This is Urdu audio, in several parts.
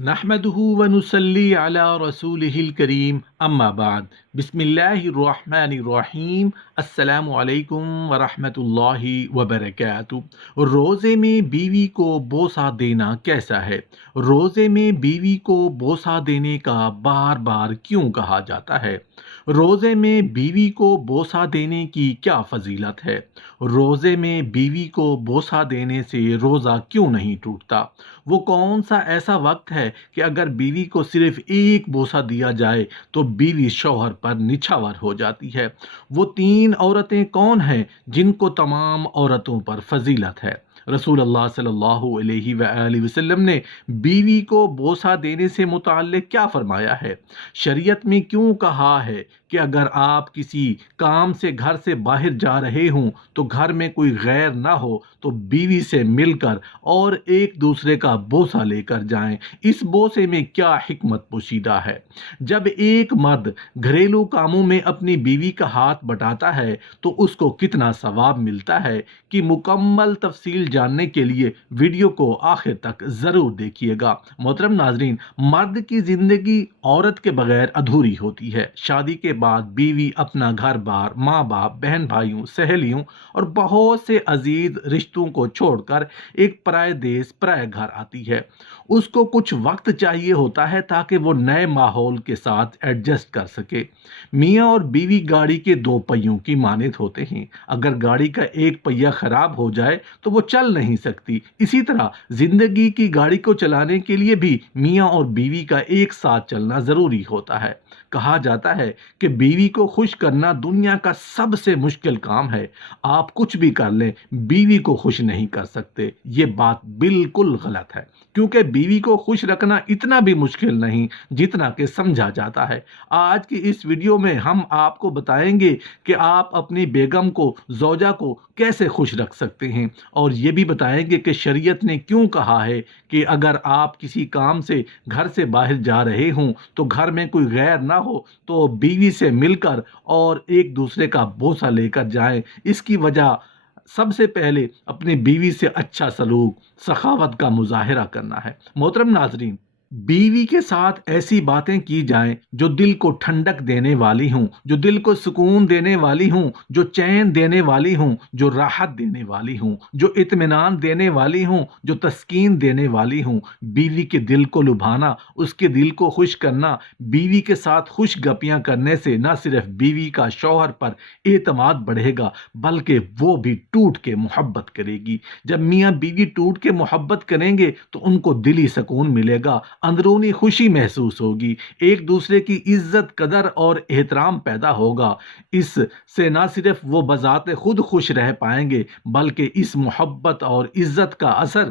نحمده ونصلي على رسوله الكريم اما بعد بسم اللہ الرحمن الرحیم السلام علیکم ورحمۃ اللہ وبرکاتہ۔ روزے میں بیوی کو بوسہ دینا کیسا ہے؟ روزے میں بیوی کو بوسہ دینے کا بار بار کیوں کہا جاتا ہے؟ روزے میں بیوی کو بوسہ دینے کی کیا فضیلت ہے؟ روزے میں بیوی کو بوسہ دینے سے روزہ کیوں نہیں ٹوٹتا؟ وہ کون سا ایسا وقت ہے کہ اگر بیوی کو صرف ایک بوسہ دیا جائے تو بیوی شوہر پر نچھاور ہو جاتی ہے؟ وہ تین عورتیں کون ہیں جن کو تمام عورتوں پر فضیلت ہے؟ رسول اللہ صلی اللہ علیہ وآلہ وسلم نے بیوی کو بوسہ دینے سے متعلق کیا فرمایا ہے؟ شریعت میں کیوں کہا ہے کہ اگر آپ کسی کام سے گھر سے باہر جا رہے ہوں تو گھر میں کوئی غیر نہ ہو تو بیوی سے مل کر اور ایک دوسرے کا بوسہ لے کر جائیں؟ اس بوسے میں کیا حکمت پوشیدہ ہے؟ جب ایک مرد گھریلو کاموں میں اپنی بیوی کا ہاتھ بٹاتا ہے تو اس کو کتنا ثواب ملتا ہے کہ مکمل تفصیل جاننے کے لیے ویڈیو کو آخر تک ضرور دیکھیے گا۔ محترم ناظرین، مرد کی زندگی عورت کے بغیر ادھوری ہوتی ہے۔ شادی کے بعد بیوی اپنا گھر بار، ماں باپ، بہن بھائیوں، سہیلیوں اور بہت سے عزیز رشتوں کو چھوڑ کر ایک پرائے دیس، پرائے گھر آتی ہے۔ اس کو کچھ وقت چاہیے ہوتا ہے تاکہ وہ نئے ماحول کے ساتھ ایڈجسٹ کر سکے۔ میاں اور بیوی گاڑی کے دو پہیوں کی مانند ہوتے ہیں۔ اگر گاڑی کا ایک پہیہ خراب ہو جائے تو وہ چل نہیں سکتی۔ اسی طرح زندگی کی گاڑی کو چلانے کے لیے بھی میاں اور بیوی کا ایک ساتھ چلنا ضروری ہوتا ہے۔ کہا جاتا ہے کہ بیوی کو خوش کرنا دنیا کا سب سے مشکل کام ہے۔ آپ کچھ بھی کر لیں، بیوی کو خوش نہیں کر سکتے۔ یہ بات بالکل غلط ہے، کیونکہ بیوی کو خوش رکھنا اتنا بھی مشکل نہیں جتنا کہ سمجھا جاتا ہے۔ آج کی اس ویڈیو میں ہم آپ کو بتائیں گے کہ آپ اپنی بیگم کو، زوجہ کو کیسے خوش رکھ سکتے ہیں، اور یہ بھی بتائیں گے کہ شریعت نے کیوں کہا ہے کہ اگر آپ کسی کام سے گھر سے باہر جا رہے ہوں تو گھر میں کوئی غیر نہ ہو تو بیوی سے مل کر اور ایک دوسرے کا بوسہ لے کر جائیں۔ اس کی وجہ سب سے پہلے اپنی بیوی سے اچھا سلوک، سخاوت کا مظاہرہ کرنا ہے۔ محترم ناظرین، بیوی کے ساتھ ایسی باتیں کی جائیں جو دل کو ٹھنڈک دینے والی ہوں، جو دل کو سکون دینے والی ہوں، جو چین دینے والی ہوں، جو راحت دینے والی ہوں، جو اطمینان دینے والی ہوں، جو تسکین دینے والی ہوں۔ بیوی کے دل کو لبھانا، اس کے دل کو خوش کرنا، بیوی کے ساتھ خوش گپیاں کرنے سے نہ صرف بیوی کا شوہر پر اعتماد بڑھے گا بلکہ وہ بھی ٹوٹ کے محبت کرے گی۔ جب میاں بیوی ٹوٹ کے محبت کریں گے تو ان کو دلی سکون ملے گا، اندرونی خوشی محسوس ہوگی، ایک دوسرے کی عزت، قدر اور احترام پیدا ہوگا۔ اس سے نہ صرف وہ بذات خود خوش رہ پائیں گے بلکہ اس محبت اور عزت کا اثر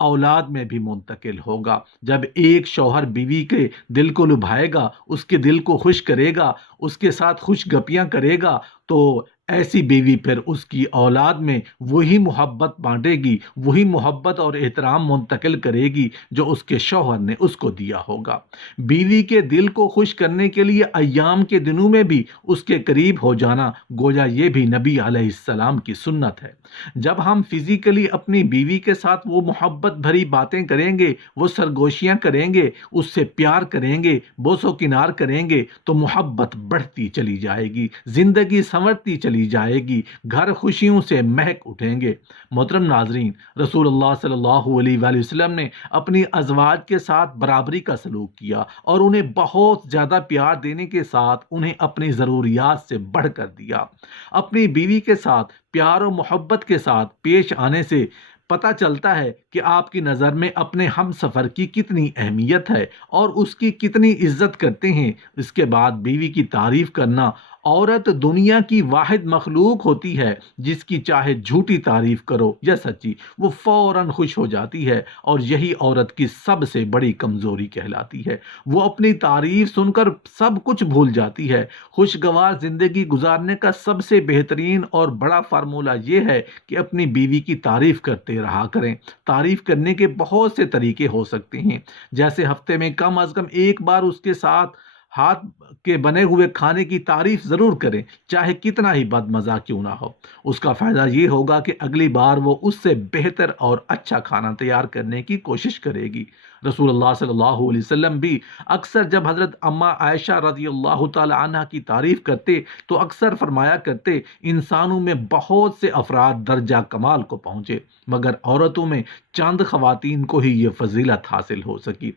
اولاد میں بھی منتقل ہوگا۔ جب ایک شوہر بیوی کے دل کو لبھائے گا، اس کے دل کو خوش کرے گا، اس کے ساتھ خوش گپیاں کرے گا تو ایسی بیوی پھر اس کی اولاد میں وہی محبت بانٹے گی، وہی محبت اور احترام منتقل کرے گی جو اس کے شوہر نے اس کو دیا ہوگا۔ بیوی کے دل کو خوش کرنے کے لیے ایام کے دنوں میں بھی اس کے قریب ہو جانا، گویا یہ بھی نبی علیہ السلام کی سنت ہے۔ جب ہم فزیکلی اپنی بیوی کے ساتھ وہ محبت بھری باتیں کریں گے، وہ سرگوشیاں کریں گے، اس سے پیار کریں گے، بوس و کنار کریں گے تو محبت بڑھتی چلی جائے گی، زندگی سنورتی چلی جائے گی، گھر خوشیوں سے مہک اٹھیں گے۔ محترم ناظرین، رسول اللہ صلی اللہ علیہ وآلہ وسلم نے اپنی ازواج کے ساتھ برابری کا سلوک کیا اور انہیں بہت زیادہ پیار دینے کے ساتھ انہیں اپنی ضروریات سے بڑھ کر دیا۔ اپنی بیوی کے ساتھ پیار و محبت کے ساتھ پیش آنے سے پتہ چلتا ہے کہ آپ کی نظر میں اپنے ہم سفر کی کتنی اہمیت ہے اور اس کی کتنی عزت کرتے ہیں۔ اس کے بعد بیوی کی تعریف کرنا۔ عورت دنیا کی واحد مخلوق ہوتی ہے جس کی چاہے جھوٹی تعریف کرو یا سچی، وہ فوراً خوش ہو جاتی ہے، اور یہی عورت کی سب سے بڑی کمزوری کہلاتی ہے۔ وہ اپنی تعریف سن کر سب کچھ بھول جاتی ہے۔ خوشگوار زندگی گزارنے کا سب سے بہترین اور بڑا فارمولہ یہ ہے کہ اپنی بیوی کی تعریف کرتے رہا کریں۔ تعریف کرنے کے بہت سے طریقے ہو سکتے ہیں، جیسے ہفتے میں کم از کم ایک بار اس کے ساتھ ہاتھ کے بنے ہوئے کھانے کی تعریف ضرور کریں، چاہے کتنا ہی بد مزہ کیوں نہ ہو۔ اس کا فائدہ یہ ہوگا کہ اگلی بار وہ اس سے بہتر اور اچھا کھانا تیار کرنے کی کوشش کرے گی۔ رسول اللہ صلی اللہ علیہ وسلم بھی اکثر جب حضرت اما عائشہ رضی اللہ تعالی عنہ کی تعریف کرتے تو اکثر فرمایا کرتے، انسانوں میں بہت سے افراد درجہ کمال کو پہنچے، مگر عورتوں میں چند خواتین کو ہی یہ فضیلت حاصل ہو سکی،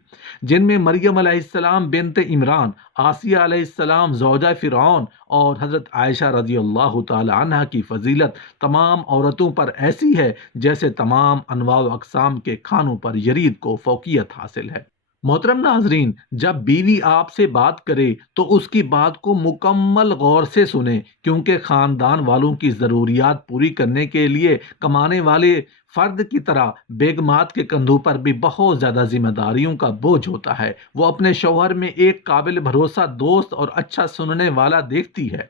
جن میں مریم علیہ السلام بنت عمران، آسیہ علیہ السلام زوجہ فرعون اور حضرت عائشہ رضی اللہ تعالی عنہ کی فضیلت تمام عورتوں پر ایسی ہے جیسے تمام انواع و اقسام کے کھانوں پر یرید کو فوقیت حاصل ہے۔ محترم ناظرین، جب بیوی آپ سے بات کرے تو اس کی بات کو مکمل غور سے سنیں، کیونکہ خاندان والوں کی ضروریات پوری کرنے کے لیے کمانے والے فرد کی طرح بیگمات کے کندھوں پر بھی بہت زیادہ ذمہ داریوں کا بوجھ ہوتا ہے۔ وہ اپنے شوہر میں ایک قابل بھروسہ دوست اور اچھا سننے والا دیکھتی ہے،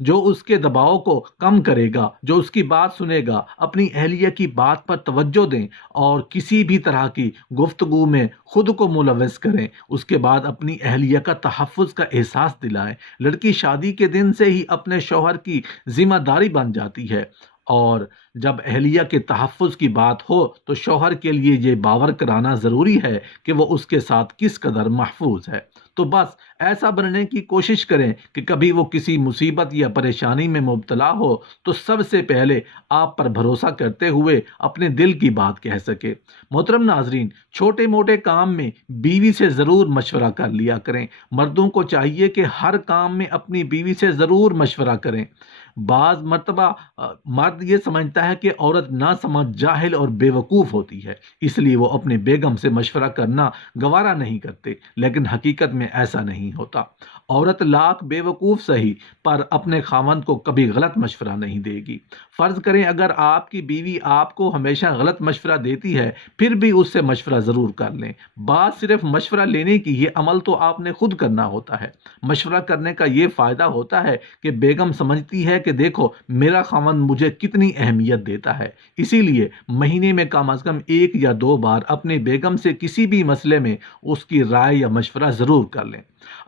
جو اس کے دباؤ کو کم کرے گا، جو اس کی بات سنے گا۔ اپنی اہلیہ کی بات پر توجہ دیں اور کسی بھی طرح کی گفتگو میں خود کو ملوث کریں۔ اس کے بعد اپنی اہلیہ کا تحفظ کا احساس دلائیں۔ لڑکی شادی کے دن سے ہی اپنے شوہر کی ذمہ داری بن جاتی ہے، اور جب اہلیہ کے تحفظ کی بات ہو تو شوہر کے لیے یہ باور کرانا ضروری ہے کہ وہ اس کے ساتھ کس قدر محفوظ ہے۔ تو بس ایسا بننے کی کوشش کریں کہ کبھی وہ کسی مصیبت یا پریشانی میں مبتلا ہو تو سب سے پہلے آپ پر بھروسہ کرتے ہوئے اپنے دل کی بات کہہ سکے۔ محترم ناظرین، چھوٹے موٹے کام میں بیوی سے ضرور مشورہ کر لیا کریں۔ مردوں کو چاہیے کہ ہر کام میں اپنی بیوی سے ضرور مشورہ کریں۔ بعض مرتبہ مرد یہ سمجھتا ہے کہ عورت نہ سمجھ، جاہل اور بے وقوف ہوتی ہے، اس لیے وہ اپنے بیگم سے مشورہ کرنا گوارا نہیں کرتے، لیکن حقیقت میں ایسا نہیں ہوتا۔ عورت لاکھ بے وقوف سہی، پر اپنے خاوند کو کبھی غلط مشورہ نہیں دے گی۔ فرض کریں اگر آپ کی بیوی آپ کو ہمیشہ غلط مشورہ دیتی ہے، پھر بھی اس سے مشورہ ضرور کر لیں۔ بات صرف مشورہ لینے کی، یہ عمل تو آپ نے خود کرنا ہوتا ہے۔ مشورہ کرنے کا یہ فائدہ ہوتا ہے کہ بیگم سمجھتی ہے کہ دیکھو میرا خاوند مجھے کتنی اہمیت دیتا ہے، اسی لیے مہینے میں کم از کم 1 یا 2 بار اپنے بیگم سے کسی بھی مسئلے میں اس کی رائے یا مشورہ ضرور کر لیں۔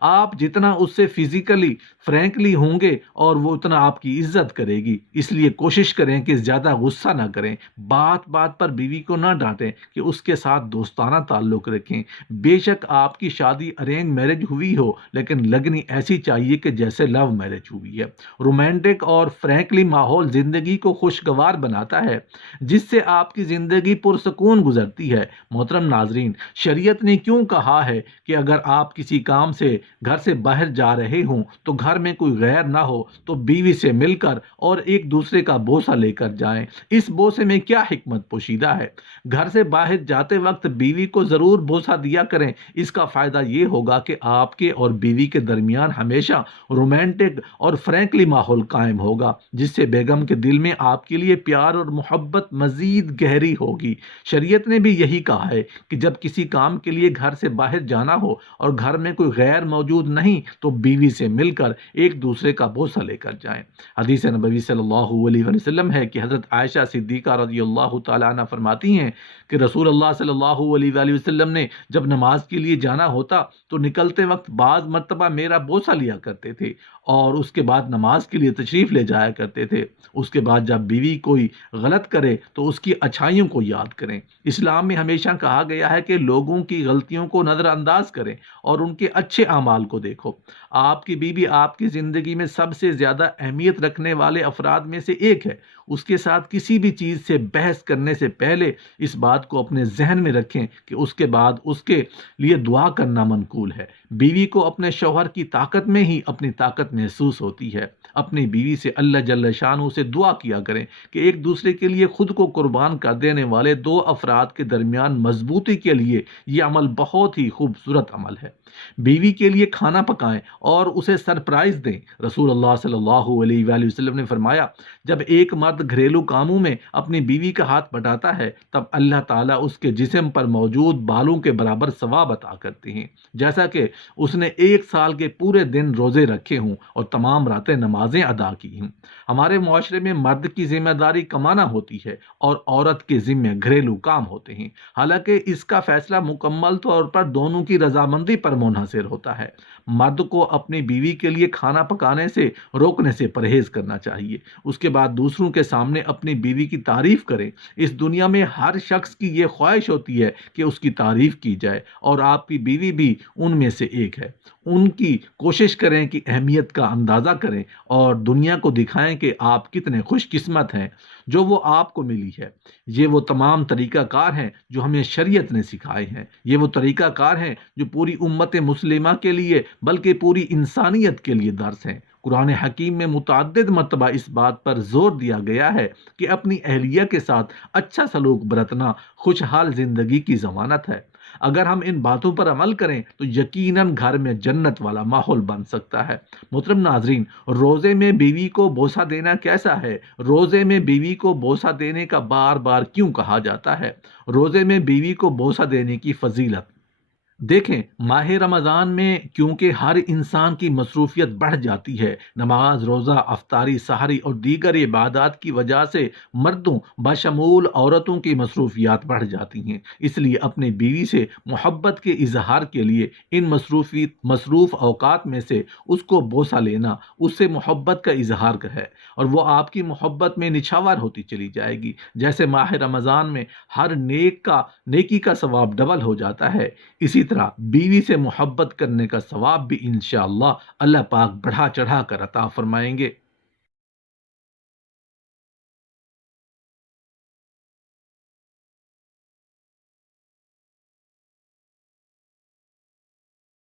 آپ جتنا اس سے فزیکلی فرینکلی ہوں گے اور وہ اتنا آپ کی عزت کرے گی، اس لیے کوشش کریں کہ زیادہ غصہ نہ کریں، بات بات پر بیوی کو نہ ڈانٹیں، کہ اس کے ساتھ دوستانہ تعلق رکھیں۔ بے شک آپ کی شادی ارینج میرج ہوئی ہو، لیکن لگنی ایسی چاہیے کہ جیسے لو میرج ہوئی ہے۔ رومانٹک اور فرینکلی ماحول زندگی کو خوشگوار بناتا ہے، جس سے آپ کی زندگی پرسکون گزرتی ہے۔ محترم ناظرین، شریعت نے کیوں کہا ہے کہ اگر آپ کسی کام سے گھر سے باہر جا رہے ہوں تو گھر میں کوئی غیر نہ ہو تو بیوی سے مل کر اور ایک دوسرے کا بوسہ لے کر جائیں؟ اس بوسے میں کیا حکمت پوشیدہ ہے؟ گھر سے باہر جاتے وقت بیوی کو ضرور بوسہ دیا کریں۔ اس کا فائدہ یہ ہوگا کہ آپ کے اور بیوی کے درمیان ہمیشہ رومانٹک اور فرینکلی ماحول قائم ہوگا، جس سے بیگم کے دل میں آپ کے لیے پیار اور محبت مزید گہری ہوگی۔ شریعت نے بھی یہی کہا ہے کہ جب کسی کام کے لیے گھر سے باہر جانا ہو اور گھر میں کوئی غیر موجود نہیں تو بیوی سے مل کر ایک دوسرے کا بوسہ لے کر جائیں۔ حدیث نبوی صلی اللہ علیہ وسلم ہے کہ حضرت عائشہ صدیقہ رضی اللہ تعالی عنہ فرماتی ہیں کہ رسول اللہ صلی اللہ علیہ وسلم نے جب نماز کے لیے جانا ہوتا تو نکلتے وقت بعض مرتبہ میرا بوسہ لیا کرتے تھے اور اس کے بعد نماز کے لیے تشریف لے جایا کرتے تھے۔ اس کے بعد جب بیوی کوئی غلط کرے تو اس کی اچھائیوں کو یاد کریں۔ اسلام میں ہمیشہ کہا گیا ہے کہ لوگوں کی غلطیوں کو نظر انداز کریں اور ان کے اچھے اعمال کو دیکھو۔ آپ کی بیوی آپ کی زندگی میں سب سے زیادہ اہمیت رکھنے والے افراد میں سے ایک ہے۔ اس کے ساتھ کسی بھی چیز سے بحث کرنے سے پہلے اس بات کو اپنے ذہن میں رکھیں کہ اس کے بعد اس کے لیے دعا کرنا منقول ہے۔ بیوی کو اپنے شوہر کی طاقت میں ہی اپنی طاقت محسوس ہوتی ہے۔ اپنی بیوی سے اللہ جل شانہ سے دعا کیا کریں کہ ایک دوسرے کے لیے خود کو قربان کر دینے والے دو افراد کے درمیان مضبوطی کے لیے یہ عمل بہت ہی خوبصورت عمل ہے۔ بیوی کے لیے کھانا پکائیں اور اسے سرپرائز دیں۔ رسول اللہ صلی اللہ علیہ وآلہ وسلم نے فرمایا، جب ایک مرد گھریلو کاموں میں اپنی بیوی کا ہاتھ بٹاتا ہے تب اللہ تعالیٰ اس کے جسم پر موجود بالوں کے برابر ثواب عطا کرتے ہیں، جیسا کہ اس نے 1 سال کے پورے دن روزے رکھے ہوں اور تمام راتیں نمازیں ادا کی ہوں۔ ہمارے معاشرے میں مرد کی ذمہ داری کمانا ہوتی ہے اور عورت کے ذمہ گھریلو کام ہوتے ہیں، حالانکہ اس کا فیصلہ مکمل طور پر دونوں کی رضامندی پر منحصر ہوتا ہے۔ مرد کو اپنی بیوی کے لیے کھانا پکانے سے روکنے سے پرہیز کرنا چاہیے۔ اس کے بعد دوسروں کے سامنے اپنی بیوی کی تعریف کریں۔ اس دنیا میں ہر شخص کی یہ خواہش ہوتی ہے کہ اس کی تعریف کی جائے، اور آپ کی بیوی بھی ان میں سے ایک ہے۔ ان کی کوشش کریں کہ اہمیت کا اندازہ کریں اور دنیا کو دکھائیں کہ آپ کتنے خوش قسمت ہیں جو وہ آپ کو ملی ہے۔ یہ وہ تمام طریقہ کار ہیں جو ہمیں شریعت نے سکھائے ہیں۔ یہ وہ طریقہ کار ہیں جو پوری امت مسلمہ کے لیے بلکہ پوری انسانیت کے لیے درس ہیں۔ قرآن حکیم میں متعدد مرتبہ اس بات پر زور دیا گیا ہے کہ اپنی اہلیہ کے ساتھ اچھا سلوک برتنا خوشحال زندگی کی ضمانت ہے۔ اگر ہم ان باتوں پر عمل کریں تو یقیناً گھر میں جنت والا ماحول بن سکتا ہے۔ محترم ناظرین، روزے میں بیوی کو بوسہ دینا کیسا ہے؟ روزے میں بیوی کو بوسہ دینے کا بار بار کیوں کہا جاتا ہے؟ روزے میں بیوی کو بوسہ دینے کی فضیلت دیکھیں، ماہ رمضان میں کیونکہ ہر انسان کی مصروفیت بڑھ جاتی ہے، نماز، روزہ، افطاری، سحری اور دیگر عبادات کی وجہ سے مردوں بشمول عورتوں کی مصروفیات بڑھ جاتی ہیں۔ اس لیے اپنی بیوی سے محبت کے اظہار کے لیے ان مصروف اوقات میں سے اس کو بوسہ لینا اس سے محبت کا اظہار ہے، اور وہ آپ کی محبت میں نچھاور ہوتی چلی جائے گی۔ جیسے ماہ رمضان میں ہر نیکی کا ثواب ڈبل ہو جاتا ہے، اسی طرح بیوی سے محبت کرنے کا ثواب بھی انشاءاللہ اللہ پاک بڑھا چڑھا کر عطا فرمائیں گے۔